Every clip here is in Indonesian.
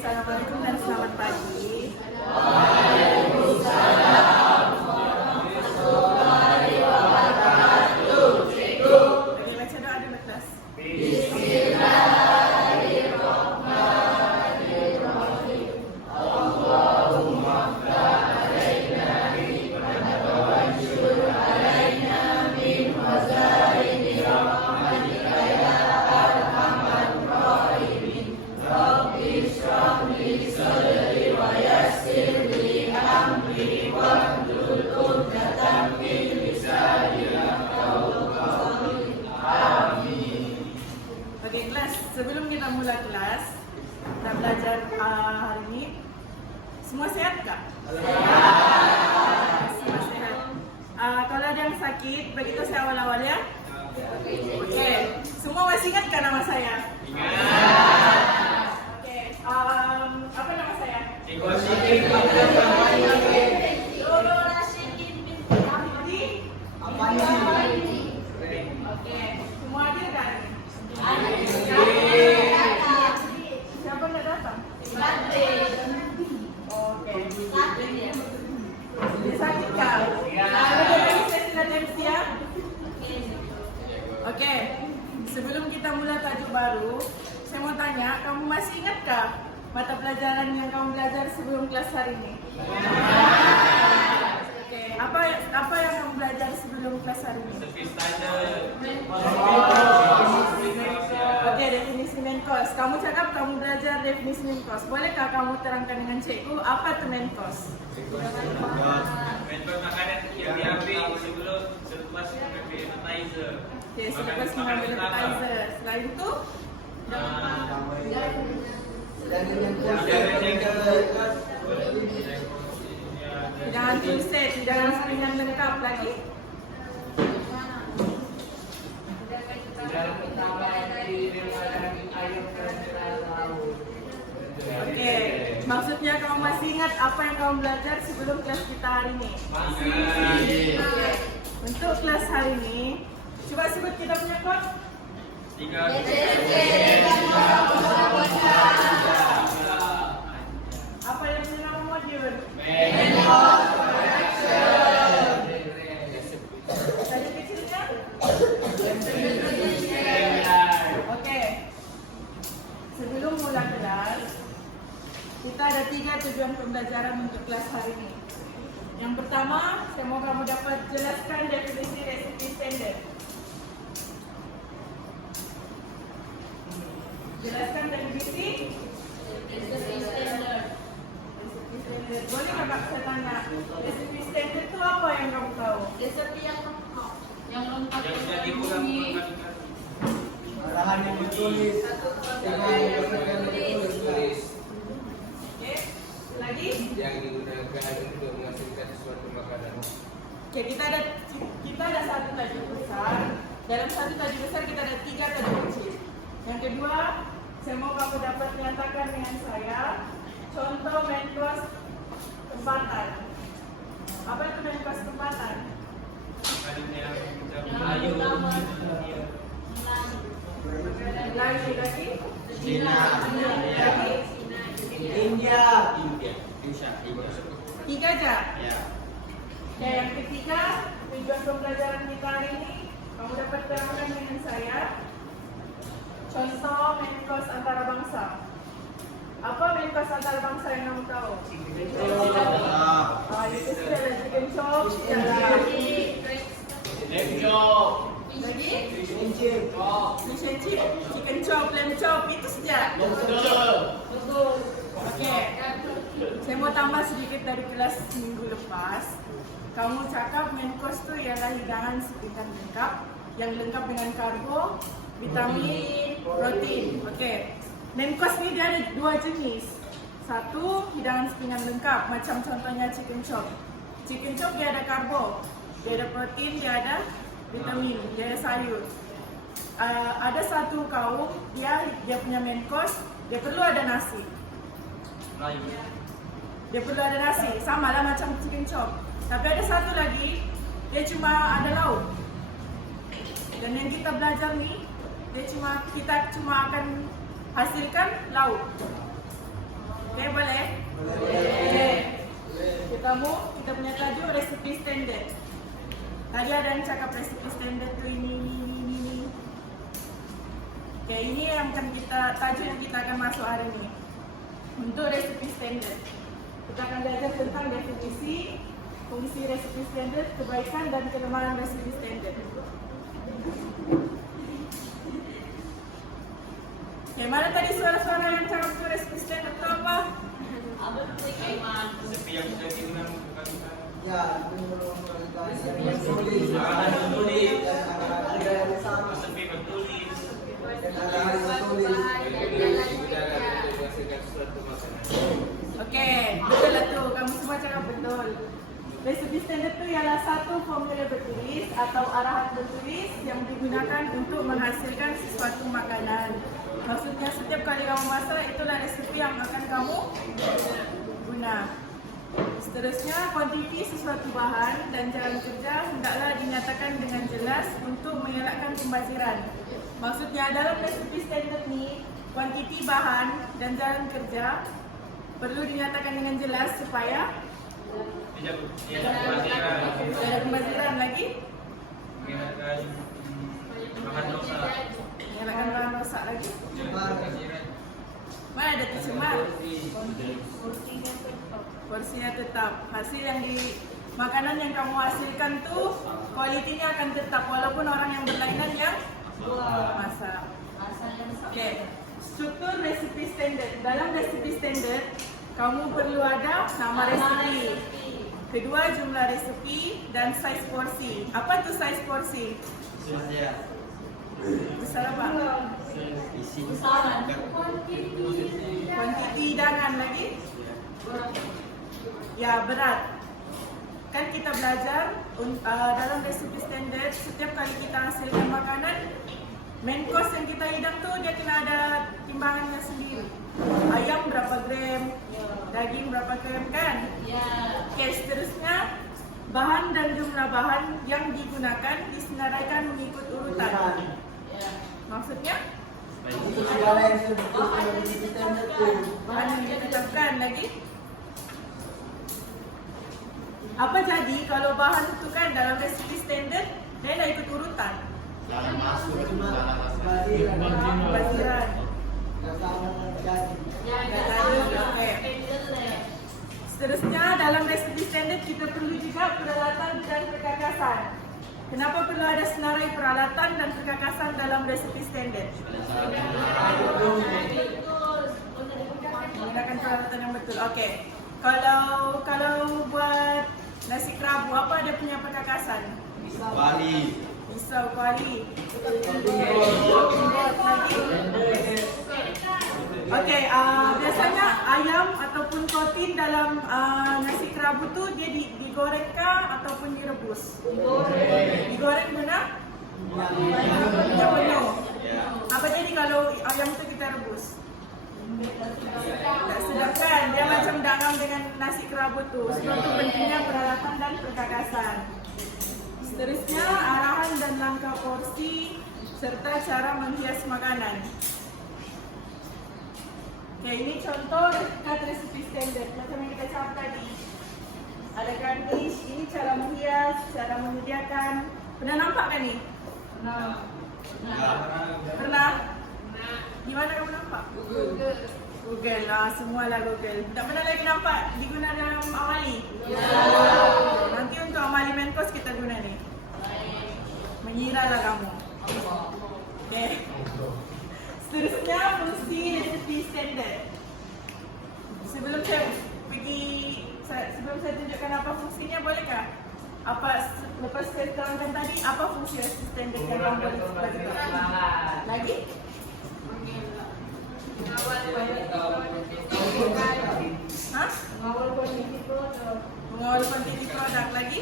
Assalamualaikum dan selamat pagi. Oke, baca doa dulu kelas. Oke kelas, sebelum kita mulai kelas, kita belajar hari ini. Semua sehat kak? Semua sehat. Kalau ada yang sakit, begitu saya awal-awal ya. Oke, semua masih ingat kan nama saya? Oke, apa nama saya? Oke, semua hadir kan? Siapa nggak datang? Oke. Sakit kak? Oke, sebelum kita mulai tajuk baru, saya mau tanya, kamu masih ingat kah mata pelajaran yang kamu belajar sebelum kelas hari ini? Oke, apa yang kamu belajar sebelum kelas hari ini? Oke, definisi main course. Kamu cakap kamu belajar definisi main course. Bolehkah kamu terangkan dengan cikgu apa itu main course? Main course makanan yang diambil sebelum selepas mengambil appetizer. Oke, selepas mengambil appetizer. Selain itu? Hidangan full set, hidangan selingan lengkap lagi. Oke, maksudnya kamu masih ingat apa yang kamu belajar sebelum kelas kita hari ini? Masih. Oke, untuk kelas hari ini, coba sebut kita punya code. 3. Apa yang punya nama modul? Tadi kecilnya? Oke, sebelum mulai kelas, kita ada 3 tujuan pembelajaran untuk kelas hari ini. Yang pertama, saya mau kamu dapat jelaskan definisi resipi standar. Jelaskan definisi resipi standar. Boleh kakak saya tanya, resipi standar itu apa yang kamu tahu? Resepi yang lengkap Yang sudah dikurang-kurangkan. Arahan yang ditulis Oke, lagi? yang digunakan untuk menghasilkan sesuatu makanan. Oke, kita ada satu tajuk besar. Dalam satu tajuk besar kita ada 3 tajuk kecil. Yang kedua, saya mau kamu dapat menyatakan dengan saya contoh main course tempatan. Apa itu main course tempatan? Lagi? Cina. Lagi? India. 3 aja? Ya, yang ketiga, tujuan pembelajaran kita hari ini, kamu dapat terangkan dengan saya contoh main course antara bangsa. Apa main course antara bangsa yang kamu tahu? Itu sudah ada chicken chop, lagi? Fish and chip. Fish and chip, chicken chop, lamb chop, itu saja? Betul. Oke, saya mau tambah sedikit dari kelas minggu lepas. Kamu cakap main course itu ialah hidangan setingkat lengkap yang lengkap dengan karbo, vitamin, protein. Oke, main course ini dia ada 2 jenis. Satu, hidangan setingkat lengkap, macam contohnya chicken chop. Chicken chop dia ada karbo, dia ada protein, dia ada vitamin, dia ada sayur. Ada satu kaum dia punya main course, dia perlu ada nasi. Dia perlu ada nasi, sama lah macam chicken chop. Tapi ada satu lagi, dia cuma ada lauk. Dan yang kita belajar nih, kita cuma akan hasilkan lauk. Oke, boleh? Boleh. Kita punya tajuk resipi standard. Tadi ada yang cakap resipi standard tu ini. Oke, ini yang akan tajuk yang kita akan masuk hari ini. Untuk resipi standard, kita akan belajar tentang definisi, fungsi resipi standard, kebaikan dan kelemahan resipi standard. Oke, mana tadi suara-suara yang cakap tu resipi standard tu apa? Resepi yang sudah digunakan Ya, resepi bertulis. Oke, betul lah tu. Kamu semua cakap betul. Resipi standard tu ialah satu formula bertulis atau arahan bertulis yang digunakan untuk menghasilkan sesuatu makanan. Maksudnya setiap kali kamu masak, itulah resipi yang akan kamu guna. Seterusnya, kuantiti sesuatu bahan dan jalan kerja hendaklah dinyatakan dengan jelas untuk mengelakkan pembaziran. Maksudnya dalam resipi standard ni, kuantiti bahan dan jalan kerja perlu dinyatakan dengan jelas supaya tidak ada pembaziran lagi. Mengelakkan bahan rosak lagi. Mana ada tercemar? Porsinya tetap. Hasil yang makanan yang kamu hasilkan tu kualitinya akan tetap walaupun orang yang berlainan yang masak. Okey. Struktur resipi standard. Dalam resipi standard, kamu perlu ada nama resipi. Kedua, jumlah resipi dan saiz porsi. Apa tu saiz porsi? Besar apa? Kuantiti hidangan lagi? Ya, berat. Kan kita belajar dalam resipi standard, setiap kali kita hasilkan makanan, main course yang kita hidang tu dia kena ada timbangannya sendiri. Ayam berapa gram, daging berapa gram kan? Oke, seterusnya bahan dan jumlah bahan yang digunakan disenaraikan mengikut urutan. Maksudnya? segala yang disebut resipi standard tu. Bahan yang ditetapkan lagi. Apa jadi kalau bahan itu kan dalam resipi standard dia dah ikut urutan? Pembaziran. Okay. Seterusnya dalam resipi standard kita perlu juga peralatan dan perkakasan. Kenapa perlu ada senarai peralatan dan perkakasan dalam resipi standard? Menggunakan peralatan yang betul. Okey. Kalau buat nasi kerabu, apa dia punya perkakasan? Pisau, kuali. Okey, biasanya ayam ataupun protein dalam nasi kerabu tu dia digorengkah ataupun direbus? Digoreng benar? Yang penuh. Apa jadi kalau ayam tu kita rebus? Tak sedap kan? Dia macam dangam dengan nasi kerabu tu. Sebab tu pentingnya peralatan dan perkakasan. Seterusnya arahan dan langkah porsi serta cara menghias makanan. Okay, ini contoh dekat resipi standard macam yang kita cakap tadi. Ada garnish, ini cara menghias, cara menyediakan. Pernah nampak kan ni? Pernah? Di mana kamu nampak? Google lah, semualah Google. Tak pernah lagi nampak diguna dalam amali? Nanti untuk amali main course kita guna ni. Mengira lah kamu. Okay. Seterusnya fungsi resipi standard. Sebelum saya tunjukkan apa fungsinya, bolehkah? Lepas saya terangkan tadi, apa fungsi resipi standard yang kamu boleh bagi? Lagi? Mengawal kuantiti produk lagi?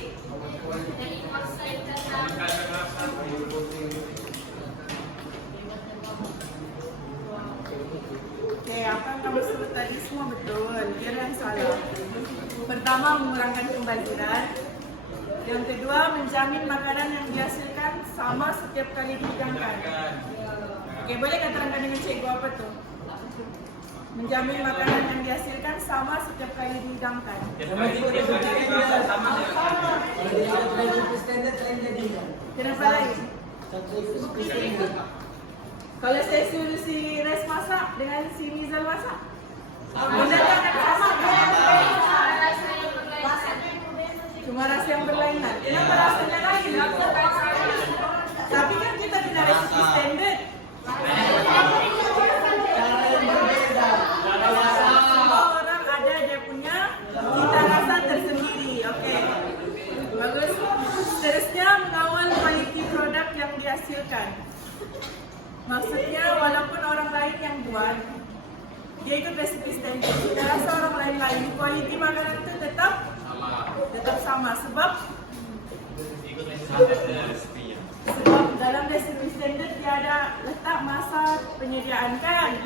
Okay, apa yang kamu sebut tadi semua betul. Kira yang salah. Pertama, mengurangkan pembaziran. Yang kedua, menjamin makanan yang dihasilkan sama setiap kali dihidangkan. Okay, boleh kata terangkan dengan cikgu apa tu? menjamin makanan yang dihasilkan sama setiap kali dihidangkan. Tiap kali dirasa sama dengan harga. Kalau dia ada recipe standard lain jadinya. Kenapa lain? Satu recipe standard. Kalau saya suruh si Res masak dengan si Nizal masak, benda akan sama kan? Cuma rasa yang berlainan. Kenapa rasanya lain? Tapi kan kita punya resipi standar. Cara yang berbeda. Semua orang ada dia punya cita rasa tersendiri. Oke, bagus. Seterusnya mengawal kualiti produk yang dihasilkan. Maksudnya walaupun orang lain yang buat, dia ikut resipi standar. Cita rasa orang lain, kualiti makanan itu tetap sama. Sebab dalam resipi standar dia ada letak masa penyediaan kan.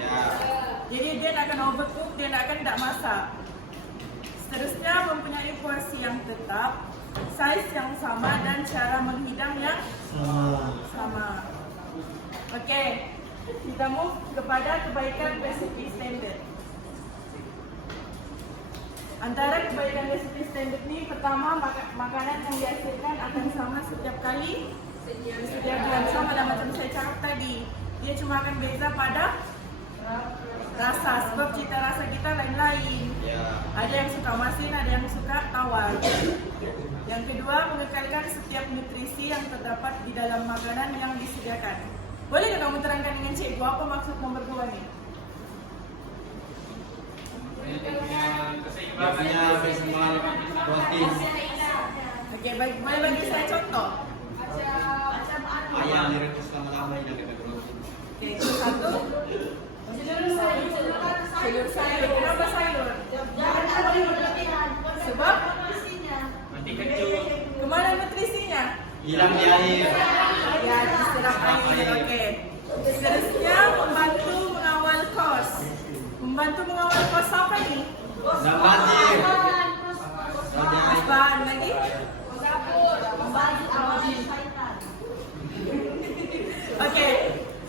Jadi dia nak akan overcook, dia nak akan tak masak. Seterusnya mempunyai porsi yang tetap, saiz yang sama dan cara menghidang yang sama. Okey, kita move kepada kebaikan resipi standard. Antara kebaikan resipi standard ni, pertama makanan yang dihasilkan akan sama setiap kali disediakan. Sama dah macam saya cakap tadi, dia cuma akan beza pada rasa, sebab cita rasa kita lain-lain. Ada yang suka masin, ada yang suka tawar. Yang kedua, mengekalkan setiap nutrisi yang terdapat di dalam makanan yang disediakan. Boleh kamu terangkan dengan cikgu apa maksud nomor 2 ni? Punya maksimal protein. Okey, boleh bagi saya contoh? Ayam direbus lama-lama yang ada protein. Okey, satu. Sayur. Kenapa sayur? Sebab? Nanti kencur. Kemana nutrisinya? Hilang di air. Ya, diserap air. Okey. Seterusnya membantu mengawal kos. Membantu mengawal kos apa ni? Dan banjir. Apaan lagi? Okey.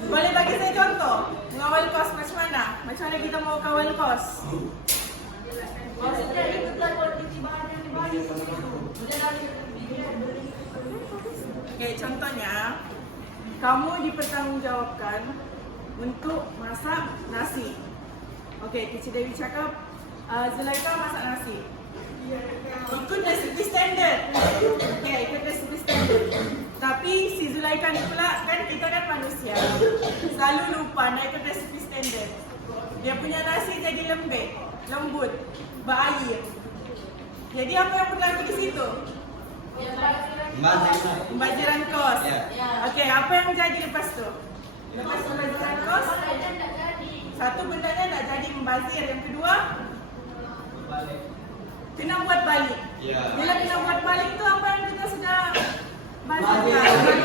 Boleh bagi saya contoh? Mengawal kos macam mana? Macam mana kita mau kawal kos? Okey, contohnya kamu dipertanggungjawabkan untuk masak nasi. Okey, Teacher Dewi cakap Zulaika masak nasi. Ikut resipi standard. Okey, ikut resipi standard. Tapi si Zulaika ni pula, kan kita kan manusia, selalu lupa nak ikut resipi standard. Dia punya nasi jadi lembut, berair. Jadi apa yang berlaku di situ? Pembajiran kos. Okey, apa yang jadi lepas tu? Lepas pembajiran kos, satu bendanya tak jadi membazir. Yang kedua, kena buat balik. Bila kena buat balik tu, apa yang kita sudah bazirkan?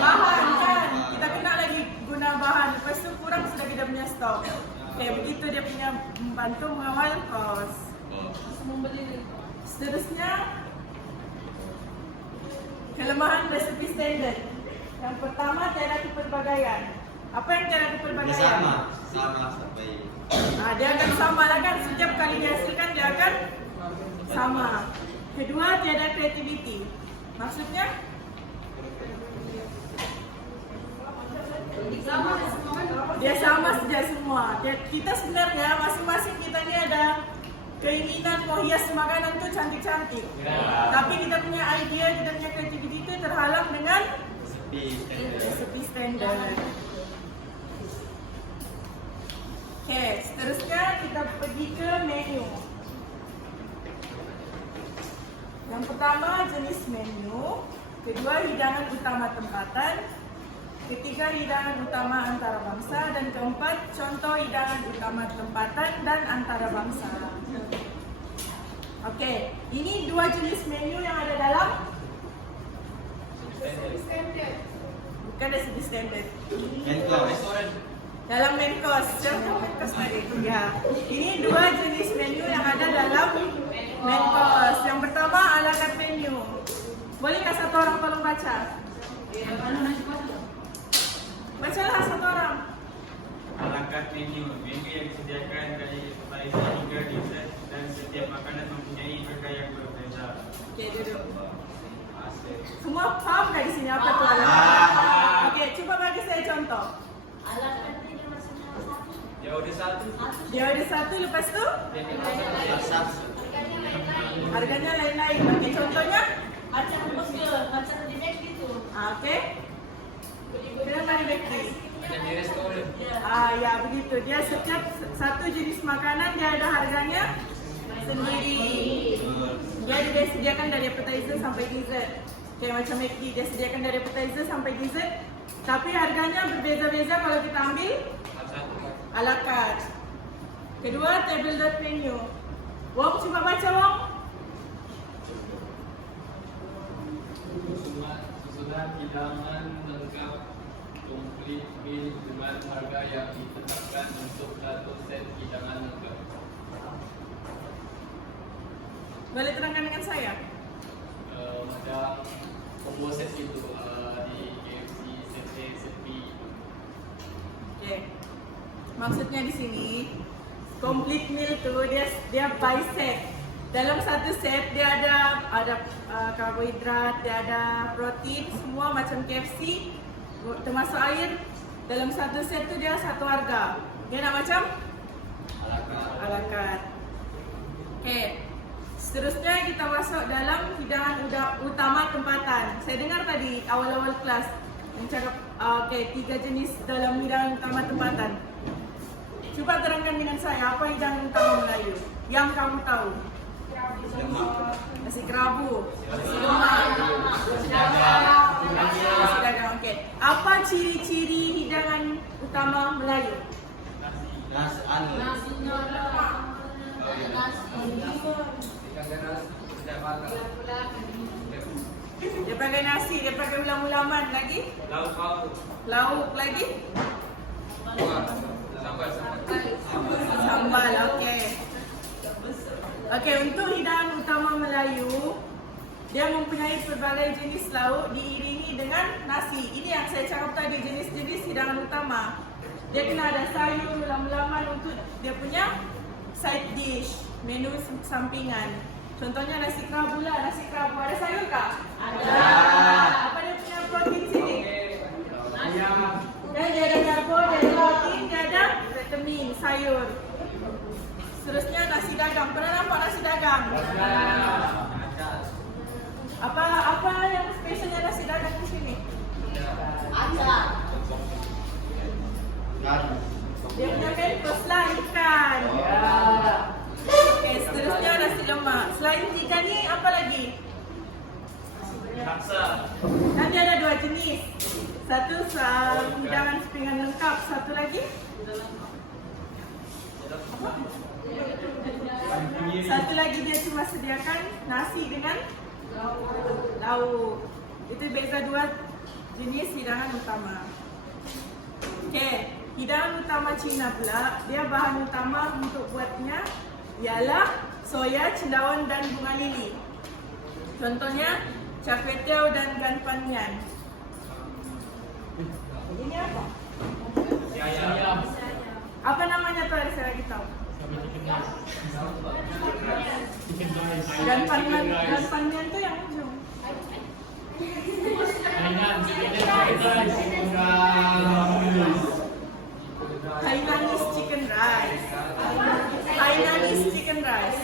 Bahan kan? Kita kena lagi guna bahan. Lepas tu kurang sudah kita punya stok. Okey, begitu dia punya membantu mengawal kos. Seterusnya, kelemahan resipi standard. Yang pertama, tiada kepelbagaian. Apa yang tiada kepelbagaian? Sama sampai. Dia akan sama lah kan. Setiap kali dihasilkan dia akan sama. Kedua, tiada kreativiti. Maksudnya? Dia sama saja semua. Kita sebenarnya masing-masing kita ni ada keinginan mau hias makanan tu cantik-cantik. Tapi kita punya idea, kita punya kreativiti itu terhalang dengan resipi standard. Okey, seterusnya kita pergi ke menu. Yang pertama, jenis menu. Kedua, hidangan utama tempatan. Ketiga, hidangan utama antarabangsa. Dan keempat, contoh hidangan utama tempatan dan antarabangsa. Okey, ini dua jenis menu yang ada dalam standard. Bukan resipi standard. Dalam main course. Siapa main course tadi? Ya. Ini dua jenis menu yang ada dalam main course. Yang pertama, a la carte menu. Bolehkah satu orang tolong baca? Bacalah satu orang. ala carte menu yang disediakan dari appetizer hingga dessert dan setiap makanan mempunyai harga yang berbeza. Okey, duduk. Semua paham tak di sini apa tu ala carte? Okey, cuba bagi saya contoh. Dia order satu. Dia ada satu, lepas tu Dia kena satu. harganya lain-lain. Okey, contohnya? Macam burger, macam di McD tu. Okey. Kenapa di bakery? Macam di restoran. Ya begitu. Dia setiap satu jenis makanan dia ada harganya sendiri. Dia disediakan dari appetizer sampai dessert. Kayak macam McD dia sediakan dari appetizer sampai dessert. Tapi harganya berbeza-beza kalau kita ambil a la carte. Kedua, table dot menu. Wong cuba baca Wong. Susunan hidangan lengkap komplit meal dengan harga yang ditetapkan untuk satu set hidangan lengkap. Boleh terangkan dengan saya? Macam combo set itu di KFC, set A, set B. Okey. Maksudnya di sini complete meal tu dia by set. Dalam satu set dia ada karbohidrat, dia ada protein, semua macam KFC termasuk air. Dalam satu set tu dia satu harga. Dia nak macam a la carte. Okey. Seterusnya kita masuk dalam hidangan utama tempatan. Saya dengar tadi awal-awal kelas yang cakap okey, 3 jenis dalam hidangan utama tempatan. Cuba terangkan dengan saya apa hidangan utama Melayu yang kamu tahu. Nasi kerabu, nasi lemak, nasi dagang. Okey. Apa ciri-ciri hidangan utama Melayu? Nasi anu. Dia pakai nasi, dia pakai ulam-ulaman lagi, lauk lagi, sambal. Okey. Okey, untuk hidangan utama Melayu, dia mempunyai pelbagai jenis lauk diiringi dengan nasi. Ini yang saya cakap tadi, jenis-jenis hidangan utama. Dia kena ada sayur, ulam-ulaman untuk dia punya side dish, menu sampingan. Contohnya nasi kerabu lah, nasi kerabu ada sayur kah? Ada. Apa dia punya protein sini? Dan dia ada karbo, dia ada protein, dia ada vitamin, sayur. Seterusnya nasi dagang. Pernah nampak nasi dagang? Apa yang spesialnya nasi dagang di sini? Dia punya main course lah, ikan. Okey, seterusnya nasi lemak. Selain tiga ni, apa lagi? Laksa. Dan dia ada 2 jenis. Satu hidangan sepinggan lengkap. Satu lagi? Satu lagi dia cuma sediakan nasi dengan lauk. Itu beza 2 jenis hidangan utama. Okey, hidangan utama Cina pula, dia bahan utama untuk buatnya ialah soya, cendawan dan bunga lili. Contohnya char kway teow dan gan panyan. Ini apa? Apa namanya tu ada saya lagi tahu. Gan panyan tu yang ujung. Hainanese chicken rice. Hainanese chicken rice.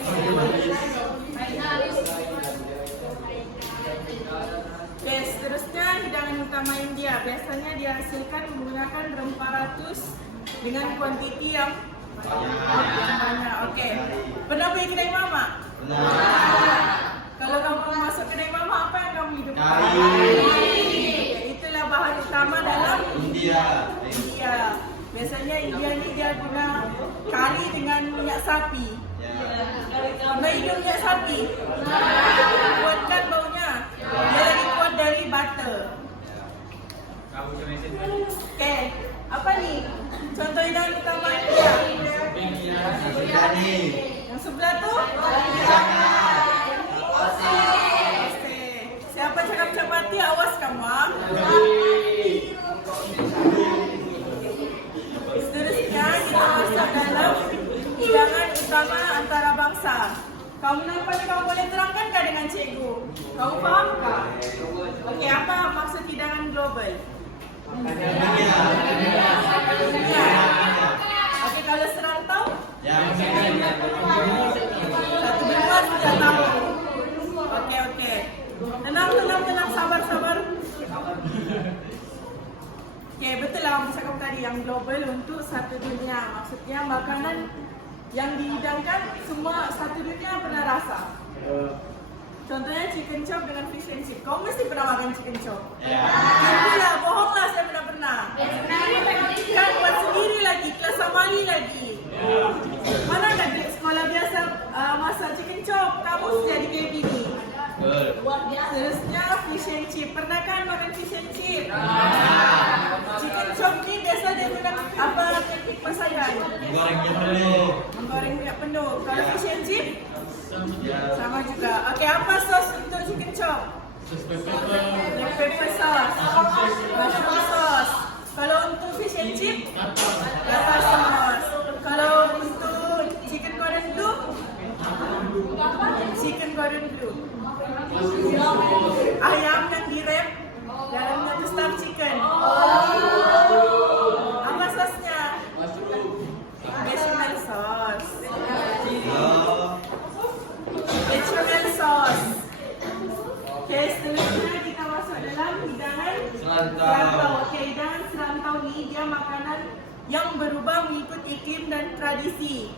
Okay, seterusnya hidangan utama India. Biasanya dihasilkan menggunakan rempah ratus dengan kuantiti yang banyak. Okey. Pernah pergi kedai mama? Pernah. Kalau kamu masuk kedai mama, apa yang kamu hidup? Kari. Itulah bahan utama dalam India. Biasanya India ni dia guna kari dengan minyak sapi. Pernah hidup minyak sapi? Kuatkan baunya. Dia lagi kuat dari butter. Kamu jangan sini. Okey. Apa ni? Contoh hidangan utama India. Biryani. Yang sebelah tu? Siapa cakap chapati, awas kamu. Seterusnya dalam hidangan utama antarabangsa. Kamu nampaknya kamu boleh terangkankah dengan cikgu? Kamu fahamkah? Okey, apa maksud hidangan global? Dunia. Okey, kalau serantau? Satu benua sudah tahu. Okey. Tenang, sabar. Okey, betul lah kamu cakap tadi yang global untuk satu dunia. Maksudnya makanan yang dihidangkan semua satu dunia pernah rasa. Contohnya chicken chop dengan fish and chip. Kau mesti pernah makan chicken chop. Itulah, bohonglah saya pernah. Kan buat sendiri lagi, kelas amali lagi. Mana ada di sekolah biasa masak chicken chop? Kamu jadi kayak gini. Terusnya fish and chip. Pernah kan makan fish and chip? Chicken chop ni biasa dia guna apa teknik masakan? Menggoreng minyak penuh. Kalau fish and chip? Sama juga. Okey, apa sos untuk chicken chop? Black pepper sauce. Mushroom sauce. Kalau untuk fish and chip? Tartar sauce. Kalau untuk chicken cordon bleu? Chicken cordon bleu. Ayam yang direm dalamnya tu stuffed chicken. Apa sosnya? Bechamel sauce. Bechamel sauce. Okay, seterusnya kita masuk dalam hidangan serantau. Okay, hidangan serantau ni dia makanan yang berubah mengikut iklim dan tradisi.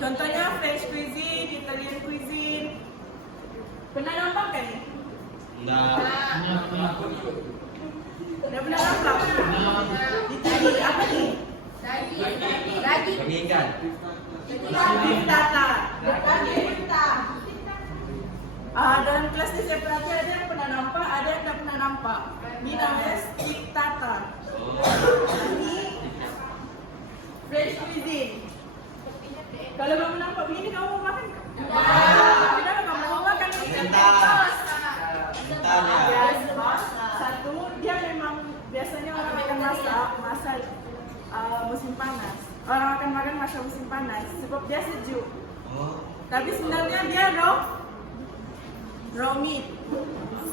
Contohnya French cuisine, Italian cuisine. Pernah nampak kan ni? Dah pernah nampak? Itali, apa ni? Daging ikan. Beef tartar. Dalam kelas ni saya perhati ada yang pernah nampak, ada yang tak pernah nampak. Ni namanya steak tartar. Ini French cuisine. Kalau kamu nampak begini, kamu mau makan? Kenapa kamu mau makan? Satu, dia memang biasanya orang akan masak musim panas. Orang akan makan masa musim panas sebab dia sejuk. Tapi sebenarnya dia raw meat.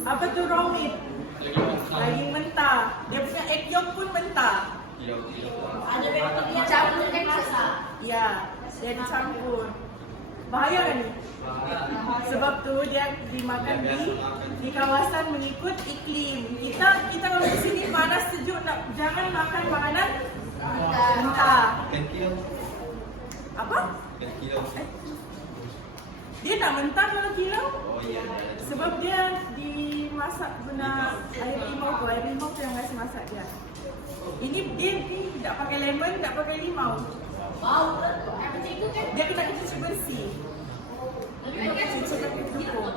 Apa tu raw meat? Daging mentah. Dia punya egg yolk pun mentah. Ada bakteria campur kan masak. Ya, dia dicampur. Bahaya kan ni? Sebab tu dia dimakan di kawasan mengikut iklim. Kita kalau di sini panas sejuk, jangan makan makanan mentah. Apa? Dia tak mentah kalau kilau. Sebab dia dimasak guna air limau tu. Air limau tu yang biasa masak dia. Ini dia tak pakai lemon, tak pakai limau. Bau tu. Macam itu kan? Dia kena cuci bersih. Cuci pakai tepung.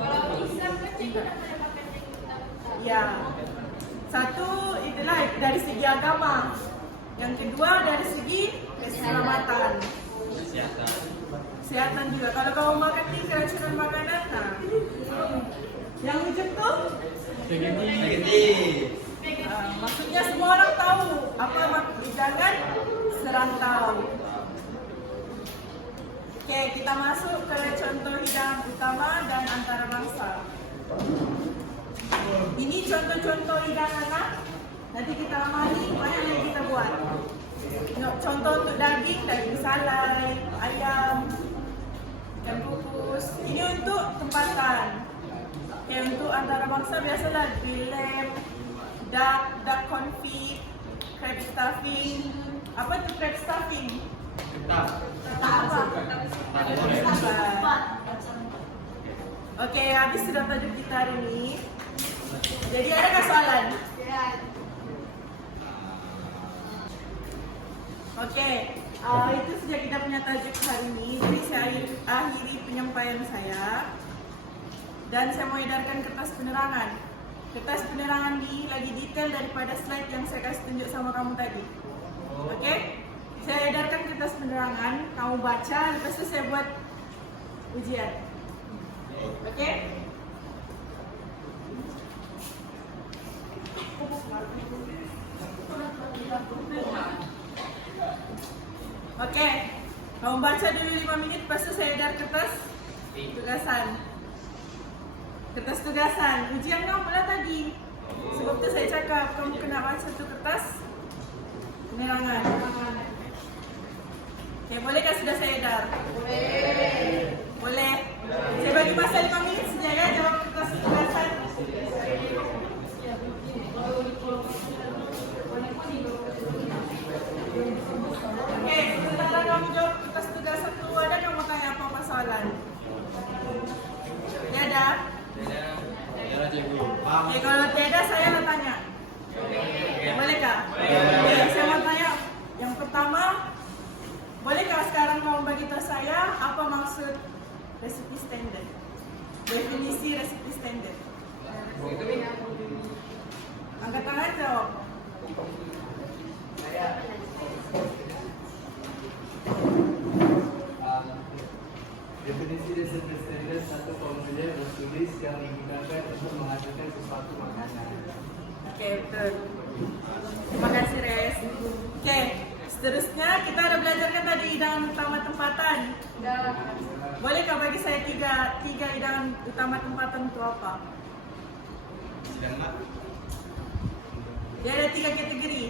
Ya. Satu itulah dari segi agama. Yang kedua dari segi keselamatan. Kesihatan juga. Kalau kamu makan ni keracunan makanan, yang hujung tu? Maksudnya semua orang tahu apa hidangan serantau. Okey, kita masuk ke contoh hidangan utama dan antarabangsa. Ini contoh-contoh hidangan lah. Nanti kita amali mana yang kita buat. Contoh untuk daging salai, ayam, ikan kukus. Ini untuk tempatan. Okay, untuk antarabangsa biasalah grilled lamb, duck confit, crab stuffing. Apa tu crab stuffing? Okey, habis sudah tajuk kita hari ini. Jadi adakah soalan? Okey, itu saja kita punya tajuk hari ini. Jadi saya akhiri penyampaian saya. Dan saya mau edarkan kertas penerangan. Kertas penerangan ni lagi detail daripada slide yang saya kasih tunjuk sama kamu tadi. Okey? Saya edarkan kertas penerangan, kamu baca, lepas tu saya buat ujian. Okey? Okey. Kamu baca dulu 5 menit, pas itu saya edar kertas tugasan. Kertas tugasan, ujian kamu lah tadi. Sebab itu saya cakap, kamu kena baca satu kertas penerangan. Oke, bolehkah sudah saya edar? Boleh. Saya bagi masa 5 menit saja ya, jawab kertas tugasan. Oke, sementara kamu jawab kertas tugasan dulu, ada kamu tanya apa soalan? Tiada? Oke, kalau tiada saya mau tanya. Bolehkah? Oke, saya mau tanya. Yang pertama, bolehkah sekarang kamu bagi tahu saya apa maksud resipi standar? Definisi resipi standar. Angkat tangan jawab. Definisi resep standar satu formulir tertulis yang digunakan untuk menghasilkan sesuatu makanan. Oke, betul. Terima kasih, Res. Oke, seterusnya kita ada belajarkan tadi hidangan utama tempatan. Bolehkah bagi saya tiga hidangan utama tempatan itu apa? Dia ada 3 kategori.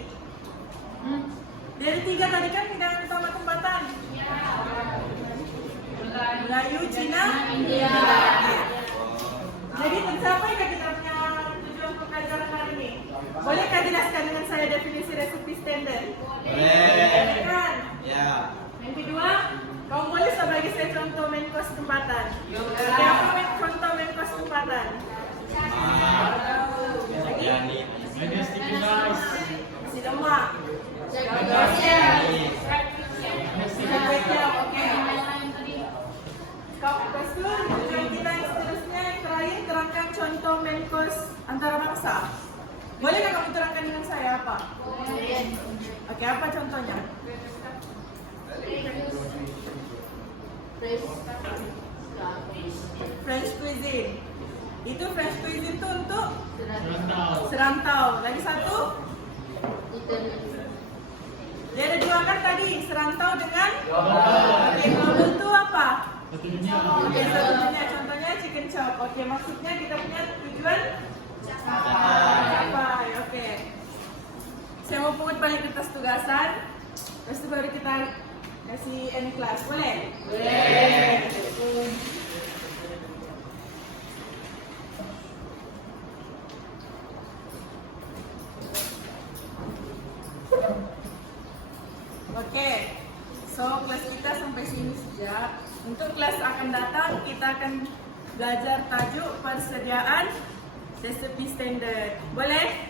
Dia ada 3 tadi kan hidangan utama tempatan. Melayu, Cina, India. Jadi tercapai kan kita punya tujuan pembelajaran hari ini? Bolehkah jelaskan dengan saya definisi resepi standar? Boleh kan? Ya. Yang kedua, kamu boleh bagi saya contoh main course tempatan. Apa contoh main course tempatan? Lagi? Si lemak. Oke. Lepas itu, tujuan kita yang seterusnya yang terakhir terangkan contoh main course antarabangsa. Bolehkah kamu terangkan dengan saya apa? Oke, apa contohnya? French cuisine. Itu French cuisine itu untuk serantau. Lagi satu? Dia ada 2 kan tadi, serantau dengan oke, global itu apa? Oke, satunya contohnya chicken chop. Oke, maksudnya kita punya tujuan capai. Oke. Saya mau pungut balik kertas tugasan. Terus itu baru kita kasih end class. Boleh? Boleh. Oke, so kelas kita sampai sini saja. Untuk kelas akan datang, kita akan belajar tajuk persediaan resepi standar. Boleh?